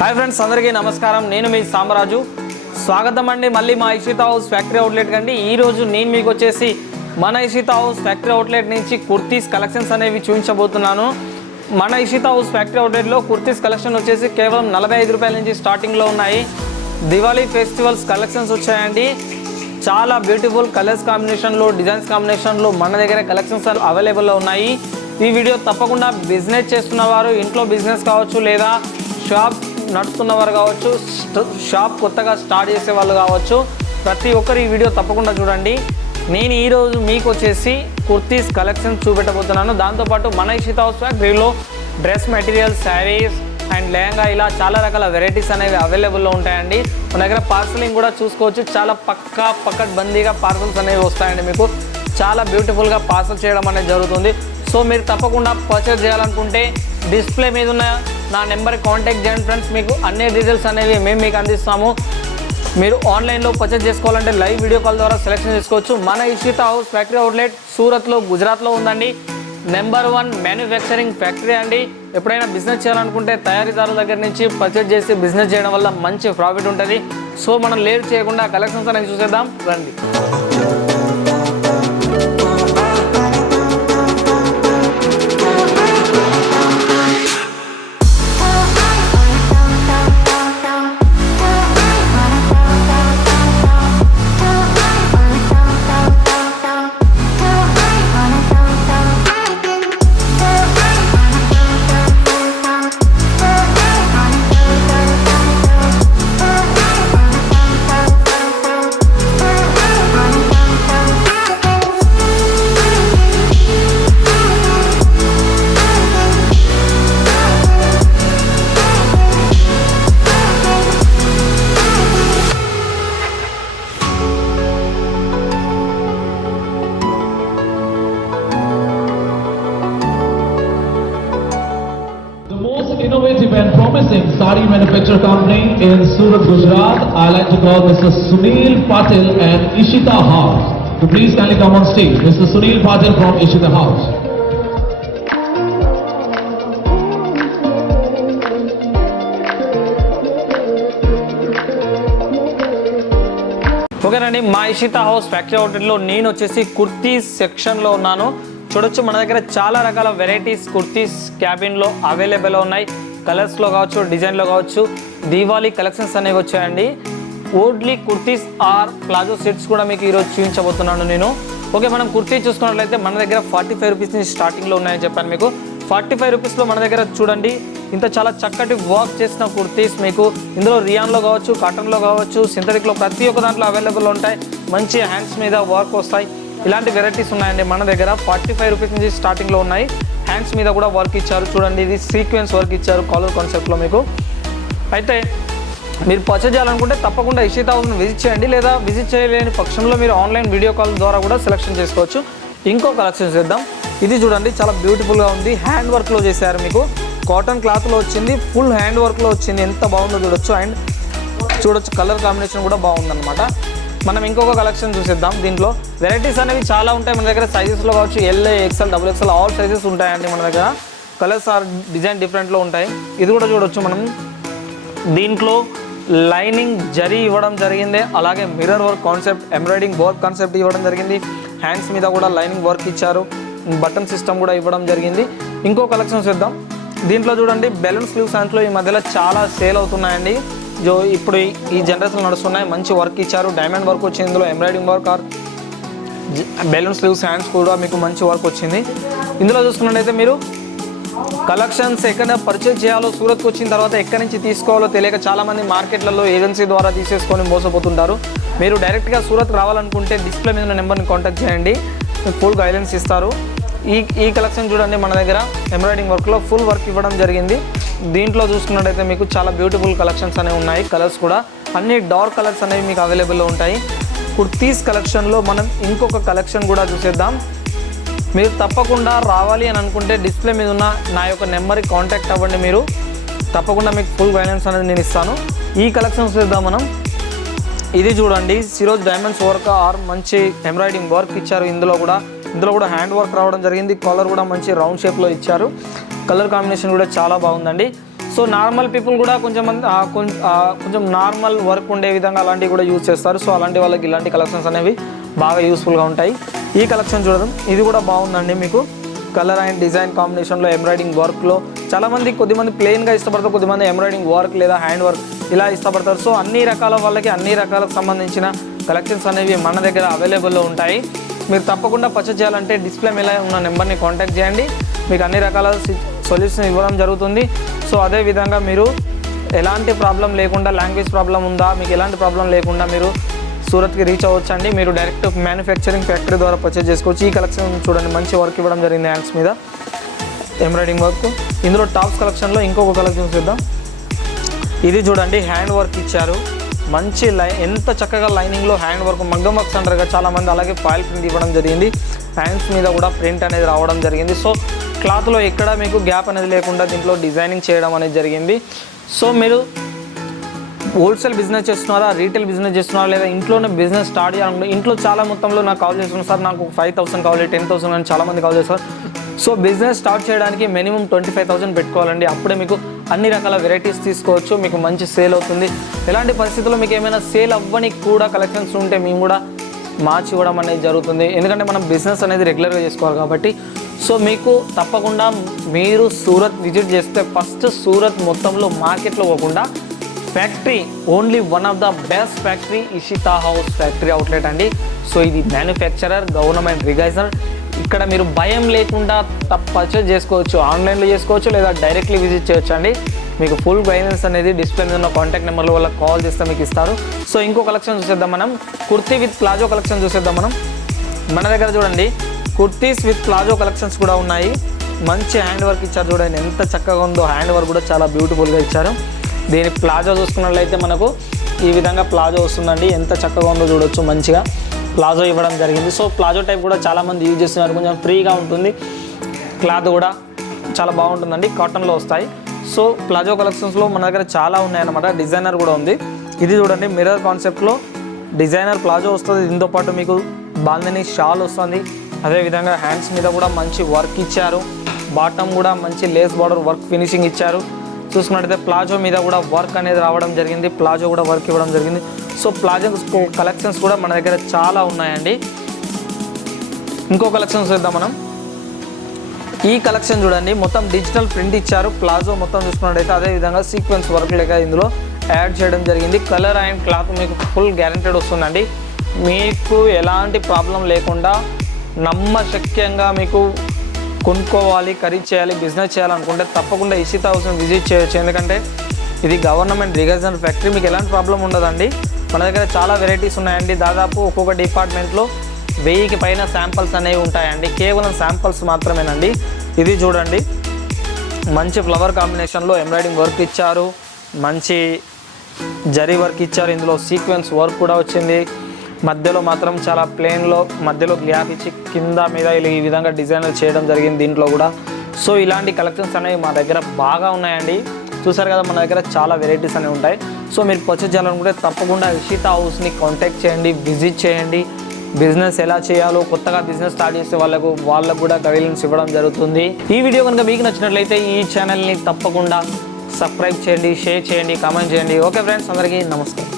Hi friends, అందరికీ నమస్కారం. నేను మీ సామరాజు. స్వాగతం అండి మళ్ళీ మా ఇషితా హౌస్ ఫ్యాక్టరీ అవుట్లెట్ కండి. ఈరోజు నేను మీకు వచ్చేసి మన ఇషితా హౌస్ ఫ్యాక్టరీ అవుట్లెట్ నుంచి కుర్తీస్ కలెక్షన్స్ అనేవి చూపించబోతున్నాను. మన ఇషితా హౌస్ ఫ్యాక్టరీ అవుట్లెట్లో కుర్తీస్ కలెక్షన్ వచ్చేసి కేవలం 45 రూపాయల నుంచి స్టార్టింగ్లో ఉన్నాయి. దివాళీ ఫెస్టివల్స్ కలెక్షన్స్ వచ్చాయండి. చాలా బ్యూటిఫుల్ కలర్స్ కాంబినేషన్లో, డిజైన్స్ కాంబినేషన్లో మన దగ్గర కలెక్షన్స్ అవైలబుల్లో ఉన్నాయి. ఈ వీడియో తప్పకుండా బిజినెస్ చేస్తున్న వారు, ఇంట్లో బిజినెస్ కావచ్చు, లేదా షాప్ నడుస్తున్నవారు కావచ్చు, షాప్ కొత్తగా స్టార్ట్ చేసే వాళ్ళు కావచ్చు, ప్రతి ఒక్కరు ఈ వీడియో తప్పకుండా చూడండి. నేను ఈరోజు మీకు వచ్చేసి కుర్తీస్ కలెక్షన్ చూపెట్టబోతున్నాను. దాంతోపాటు మన ఇషితా హౌస్ ఫ్యాక్టరీలో dress materials, saris and lehenga, ఇలా చాలా రకాల వెరైటీస్ అనేవి అవైలబుల్లో ఉంటాయండి. మన దగ్గర పార్సలింగ్ కూడా చూసుకోవచ్చు. చాలా పకడ్బందీగా పార్సల్స్ అనేవి వస్తాయండి. మీకు చాలా బ్యూటిఫుల్గా పార్సల్ చేయడం అనేది జరుగుతుంది. సో మీరు తప్పకుండా పర్చేస్ చేయాలనుకుంటే డిస్ప్లే మీద ఉన్న నా నెంబర్కి కాంటాక్ట్ చేయండి ఫ్రెండ్స్. మీకు అన్ని డీటెయిల్స్ అనేవి మేము మీకు అందిస్తాము. మీరు ఆన్లైన్లో పర్చేస్ చేసుకోవాలంటే లైవ్ వీడియో కాల్ ద్వారా సెలెక్షన్ చేసుకోవచ్చు. మన ఇషితా హౌస్ ఫ్యాక్టరీ అవుట్లెట్ సూరత్లో, గుజరాత్లో ఉందండి. నెంబర్ 1 మ్యానుఫ్యాక్చరింగ్ ఫ్యాక్టరీ అండి. ఎప్పుడైనా బిజినెస్ చేయాలనుకుంటే తయారీదారుల దగ్గర నుంచి పర్చేస్ చేసి బిజినెస్ చేయడం వల్ల మంచి ప్రాఫిట్ ఉంటుంది. సో మనం లేట్ చేయకుండా కలెక్షన్స్ అనేది చూసేద్దాం రండి. Innovative and promising sari manufacturer company in Surat, Gujarat. I like to call Mr. Sunil Patil and Ishita House. So please kindly come on stage. Mr. Sunil Patil from Ishita House. ఓకేనండి, మా Ishita house factory అవుట్లెట్లో నేను వచ్చేసి కుర్తీస్ సెక్షన్లో ఉన్నాను. చూడొచ్చు, మన దగ్గర చాలా రకాల వెరైటీస్ కుర్తీస్ క్యాబిన్లో అవైలబుల్ ఉన్నాయి. కలర్స్లో కావచ్చు, డిజైన్లో కావచ్చు. దీవాళీ కలెక్షన్స్ అనేవి వచ్చాయండి. Only kurtis or palazzo sets కూడా మీకు ఈరోజు చూపించబోతున్నాను నేను. ఓకే, మనం కుర్తీ చూసుకున్నట్లయితే మన దగ్గర 45 రూపీస్ నుంచి స్టార్టింగ్లో ఉన్నాయని చెప్పాను మీకు. 45 రూపీస్లో మన దగ్గర చూడండి ఇంత చాలా చక్కటి వర్క్ చేసిన కుర్తీస్ మీకు ఇందులో రియాన్లో కావచ్చు, కాటన్లో కావచ్చు, సింథటిక్లో ప్రతి ఒక్క దాంట్లో అవైలబుల్ ఉంటాయి. మంచి హ్యాండ్స్ మీద వర్క్ వస్తాయి. ఇలాంటి వెరైటీస్ ఉన్నాయండి మన దగ్గర. 45 రూపీస్ నుంచి స్టార్టింగ్లో ఉన్నాయి. హ్యాండ్స్ మీద కూడా వర్క్ ఇచ్చారు. చూడండి, ఇది సీక్వెన్స్ వర్క్ ఇచ్చారు కాలర్ కాన్సెప్ట్లో మీకు. అయితే మీరు పర్చేజ్ చేయాలనుకుంటే తప్పకుండా ఇషితా హౌస్ని విజిట్ చేయండి. లేదా విజిట్ చేయలేని పక్షంలో మీరు ఆన్లైన్ వీడియో కాల్ ద్వారా కూడా సెలెక్షన్ చేసుకోవచ్చు. ఇంకో కలెక్షన్ చేద్దాం. ఇది చూడండి, చాలా బ్యూటిఫుల్గా ఉంది. హ్యాండ్ వర్క్లో చేశారు మీకు. కాటన్ క్లాత్లో వచ్చింది, ఫుల్ హ్యాండ్ వర్క్లో వచ్చింది. ఎంత బాగుందో చూడొచ్చు. అండ్ చూడొచ్చు, కలర్ కాంబినేషన్ కూడా బాగుందన్నమాట. మనం ఇంకొక కలెక్షన్ చూసేద్దాం. దీంట్లో వెరైటీస్ అనేవి చాలా ఉంటాయి మన దగ్గర. సైజెస్లో కావచ్చు, L, XL, XXL all sizes ఉంటాయండి మన దగ్గర. కలర్స్ ఆర్ డిజైన్ డిఫరెంట్లో ఉంటాయి. ఇది కూడా చూడొచ్చు మనం. దీంట్లో లైనింగ్ జరీ ఇవ్వడం జరిగింది. అలాగే mirror work concept, embroidering work concept ఇవ్వడం జరిగింది. హ్యాండ్స్ మీద కూడా లైనింగ్ వర్క్ ఇచ్చారు. బటన్ సిస్టమ్ కూడా ఇవ్వడం జరిగింది. ఇంకో కలెక్షన్ చూద్దాం. దీంట్లో చూడండి, బెలూన్ స్లీవ్స్ దాంట్లో ఈ మధ్యలో చాలా సేల్ అవుతున్నాయండి. ఇప్పుడు ఈ జనరేషన్ నడుస్తున్నాయి. మంచి వర్క్ ఇచ్చారు. డైమండ్ వర్క్ వచ్చింది. ఇందులో embroidering work or balloon sleeves, hands కూడా మీకు మంచి వర్క్ వచ్చింది. ఇందులో చూసుకున్నట్టయితే మీరు కలెక్షన్స్ ఎక్కడ పర్చేజ్ చేయాలో, సూరత్కి వచ్చిన తర్వాత ఎక్కడి నుంచి తీసుకోవాలో తెలియక చాలామంది మార్కెట్లలో ఏజెన్సీ ద్వారా తీసేసుకొని మోసపోతుంటారు. మీరు డైరెక్ట్గా సూరత్ రావాలనుకుంటే డిస్ప్లే మీద ఉన్న నెంబర్ని కాంటాక్ట్ చేయండి. ఫుల్ గైడెన్స్ ఇస్తారు. ఈ కలెక్షన్ చూడండి, మన దగ్గర ఎంబ్రాయిడింగ్ వర్క్లో ఫుల్ వర్క్ ఇవ్వడం జరిగింది. దీంట్లో చూసుకున్నట్టయితే మీకు చాలా బ్యూటిఫుల్ కలెక్షన్స్ అనేవి ఉన్నాయి. కలర్స్ కూడా అన్ని డార్క్ కలర్స్ అనేవి మీకు అవైలబుల్లో ఉంటాయి. కుర్తీస్ కలెక్షన్లో మనం ఇంకొక కలెక్షన్ కూడా చూసేద్దాం. మీరు తప్పకుండా రావాలి అని అనుకుంటే డిస్ప్లే మీద ఉన్న నా యొక్క నెంబర్కి కాంటాక్ట్ అవ్వండి. మీరు తప్పకుండా మీకు ఫుల్ గైడెన్స్ అనేది నేను ఇస్తాను. ఈ కలెక్షన్స్ చూద్దాం మనం. ఇది చూడండి, సిరోజ్ డైమండ్స్ వర్క్ ఆర్ మంచి ఎంబ్రాయిడింగ్ వర్క్ ఇచ్చారు. ఇందులో కూడా హ్యాండ్ వర్క్ రావడం జరిగింది. కలర్ కూడా మంచి రౌండ్ షేప్లో ఇచ్చారు. కలర్ కాంబినేషన్ కూడా చాలా బాగుందండి. సో నార్మల్ పీపుల్ కూడా కొంచెం నార్మల్ వర్క్ ఉండే విధంగా అలాంటివి కూడా యూజ్ చేస్తారు. సో అలాంటి వాళ్ళకి ఇలాంటి కలెక్షన్స్ అనేవి బాగా యూస్ఫుల్గా ఉంటాయి. ఈ కలెక్షన్ చూడడం ఇది కూడా బాగుందండి. మీకు కలర్ అండ్ డిజైన్ కాంబినేషన్లో ఎంబ్రాయిడింగ్ వర్క్లో చాలామంది కొద్దిమంది ప్లెయిన్గా ఇష్టపడతారు, కొద్దిమంది ఎంబ్రాయిడింగ్ వర్క్ లేదా హ్యాండ్ వర్క్ ఇలా ఇష్టపడతారు. సో అన్ని రకాల వాళ్ళకి అన్ని రకాలకు సంబంధించిన కలెక్షన్స్ అనేవి మన దగ్గర అవైలబుల్లో ఉంటాయి. మీరు తప్పకుండా పర్చేజ్ చేయాలంటే డిస్ప్లే మీద ఉన్న నెంబర్ని కాంటాక్ట్ చేయండి. మీకు అన్ని రకాల సొల్యూషన్ ఇవ్వడం జరుగుతుంది. సో అదేవిధంగా మీరు ఎలాంటి ప్రాబ్లం లేకుండా, లాంగ్వేజ్ ప్రాబ్లం ఉందా, మీకు ఎలాంటి ప్రాబ్లం లేకుండా మీరు సూరత్కి రీచ్ అవ్వచ్చు అండి. మీరు డైరెక్ట్ మ్యానుఫ్యాక్చరింగ్ ఫ్యాక్టరీ ద్వారా పర్చేజ్ చేసుకోవచ్చు. ఈ కలెక్షన్ చూడండి, మంచి వర్క్ ఇవ్వడం జరిగింది హ్యాండ్స్ మీద ఎంబ్రాయిడింగ్ వర్క్. ఇందులో టాప్స్ కలెక్షన్లో ఇంకొక కలెక్షన్ చూద్దాం. ఇది చూడండి, హ్యాండ్ వర్క్ ఇచ్చారు. మంచి ఎంత చక్కగా లైనింగ్లో హ్యాండ్ వర్క్, మగ్గం వర్క్స్ అంటారుగా చాలామంది, అలాగే ఫాయిల్ ప్రింట్ ఇవ్వడం జరిగింది. హ్యాండ్స్ మీద కూడా ప్రింట్ అనేది రావడం జరిగింది. సో క్లాత్లో ఎక్కడ మీకు గ్యాప్ అనేది లేకుండా దీంట్లో డిజైనింగ్ చేయడం అనేది జరిగింది. సో మీరు హోల్సేల్ బిజినెస్ చేస్తున్నారా, రీటైల్ బిజినెస్ చేస్తున్నారా, లేదా ఇంట్లోనే బిజినెస్ స్టార్ట్ చేయాలనుకుంటే, ఇంట్లో చాలా మొత్తంలో నాకు కాల్ చేస్తున్నారు సార్, నాకు 5,000 కావాలి, 10,000 అని చాలామంది కాల్ చేస్తారు. సో బిజినెస్ స్టార్ట్ చేయడానికి మినిమం 25,000 పెట్టుకోవాలండి. అప్పుడే మీకు అన్ని రకాల వెరైటీస్ తీసుకోవచ్చు, మీకు మంచి సేల్ అవుతుంది. ఎలాంటి పరిస్థితుల్లో మీకు ఏమైనా సేల్ అవ్వని కూడా కలెక్షన్స్ ఉంటే మేము కూడా మార్చి ఇవ్వడం అనేది జరుగుతుంది. ఎందుకంటే మనం బిజినెస్ అనేది రెగ్యులర్గా చేసుకోవాలి కాబట్టి. సో మీకు తప్పకుండా మీరు సూరత్ విజిట్ చేస్తే ఫస్ట్ సూరత్ మొత్తంలో మార్కెట్లో పోకుండా factory, only one of the best factory Ishita house factory outlet అండి. సో ఇది మ్యానుఫ్యాక్చరర్, గవర్నమెంట్ రికగ్నైజ్డ్. ఇక్కడ మీరు భయం లేకుండా పర్చేజ్ చేసుకోవచ్చు, ఆన్లైన్లో చేసుకోవచ్చు లేదా డైరెక్ట్లీ విజిట్ చేయొచ్చు అండి. మీకు ఫుల్ గైడెన్స్ అనేది డిస్ప్లే మీద ఉన్న కాంటాక్ట్ నెంబర్లో వాళ్ళకి కాల్ చేస్తే మీకు ఇస్తారు. సో ఇంకో కలెక్షన్ చూసేద్దాం మనం, కుర్తీ విత్ ప్లాజో కలెక్షన్ చూసేద్దాం మనం. మన దగ్గర చూడండి కుర్తీస్ విత్ ప్లాజో కలెక్షన్స్ కూడా ఉన్నాయి. మంచి హ్యాండ్ వర్క్ ఇచ్చారు, చూడండి ఎంత చక్కగా ఉందో. హ్యాండ్ వర్క్ కూడా చాలా బ్యూటిఫుల్గా ఇచ్చారు. దీని ప్లాజో చూసుకున్నట్లయితే మనకు ఈ విధంగా ప్లాజో వస్తుందండి. ఎంత చక్కగా ఉందో చూడొచ్చు, మంచిగా ప్లాజో ఇవ్వడం జరిగింది. సో ప్లాజో టైప్ కూడా చాలామంది యూజ్ చేస్తున్నారు, కొంచెం ఫ్రీగా ఉంటుంది. క్లాత్ కూడా చాలా బాగుంటుందండి, కాటన్లో వస్తాయి. సో ప్లాజో కలెక్షన్స్లో మన దగ్గర చాలా ఉన్నాయన్నమాట. డిజైనర్ కూడా ఉంది. ఇది చూడండి, మిర్రర్ కాన్సెప్ట్లో డిజైనర్ ప్లాజో వస్తుంది. దీంతో పాటు మీకు బాందని షాల్ వస్తుంది. అదేవిధంగా హ్యాండ్స్ మీద కూడా మంచి వర్క్ ఇచ్చారు. బాటమ్ కూడా మంచి లేస్ బార్డర్ వర్క్ ఫినిషింగ్ ఇచ్చారు. చూసుకున్నట్టయితే ప్లాజో మీద కూడా వర్క్ అనేది రావడం జరిగింది, ప్లాజో కూడా వర్క్ ఇవ్వడం జరిగింది. సో ప్లాజో కలెక్షన్స్ కూడా మన దగ్గర చాలా ఉన్నాయండి. ఇంకో కలెక్షన్స్ చూద్దాం మనం. ఈ కలెక్షన్ చూడండి, మొత్తం డిజిటల్ ప్రింట్ ఇచ్చారు. ప్లాజో మొత్తం చూసుకున్నట్టయితే అదేవిధంగా సీక్వెన్స్ వర్క్ లేక ఇందులో యాడ్ చేయడం జరిగింది. కలర్ అండ్ క్లాత్ మీకు ఫుల్ గ్యారెంటెడ్ వస్తుందండి. మీకు ఎలాంటి ప్రాబ్లం లేకుండా నమ్మశక్యంగా మీకు కొనుక్కోవాలి, ఖరీదు చేయాలి, బిజినెస్ చేయాలనుకుంటే తప్పకుండా ఇషితా హౌస్ని విజిట్ చేయొచ్చు. ఎందుకంటే ఇది గవర్నమెంట్ రికగ్నైజ్డ్ ఫ్యాక్టరీ, మీకు ఎలాంటి ప్రాబ్లం ఉండదండి. మన దగ్గర చాలా వెరైటీస్ ఉన్నాయండి. దాదాపు ఒక్కొక్క డిపార్ట్మెంట్లో 1000కి పైన శాంపిల్స్ అనేవి ఉంటాయండి. కేవలం శాంపిల్స్ మాత్రమేనండి. ఇది చూడండి, మంచి ఫ్లవర్ కాంబినేషన్లో ఎంబ్రాయిడింగ్ వర్క్ ఇచ్చారు, మంచి జరీ వర్క్ ఇచ్చారు. ఇందులో సీక్వెన్స్ వర్క్ కూడా వచ్చింది. మధ్యలో మాత్రం చాలా ప్లెయిన్లో మధ్యలో గ్యాప్ ఇచ్చి కింద మీద ఈ విధంగా డిజైనర్ చేయడం జరిగింది దీంట్లో కూడా. సో ఇలాంటి కలెక్షన్స్ అనేవి మా దగ్గర బాగా ఉన్నాయండి. చూసారు కదా, మన దగ్గర చాలా వెరైటీస్ అనేవి ఉంటాయి. సో మీరు పర్చేజ్ చేయాలనుకుంటే తప్పకుండా ఇషితా హౌస్ని కాంటాక్ట్ చేయండి, విజిట్ చేయండి. బిజినెస్ ఎలా చేయాలో, కొత్తగా బిజినెస్ స్టార్ట్ చేసే వాళ్ళకు కూడా గైడెన్స్ ఇవ్వడం జరుగుతుంది. ఈ వీడియో కనుక మీకు నచ్చినట్లయితే ఈ ఛానల్ని తప్పకుండా సబ్స్క్రైబ్ చేయండి, షేర్ చేయండి, కామెంట్ చేయండి. ఓకే ఫ్రెండ్స్, అందరికీ నమస్కారం.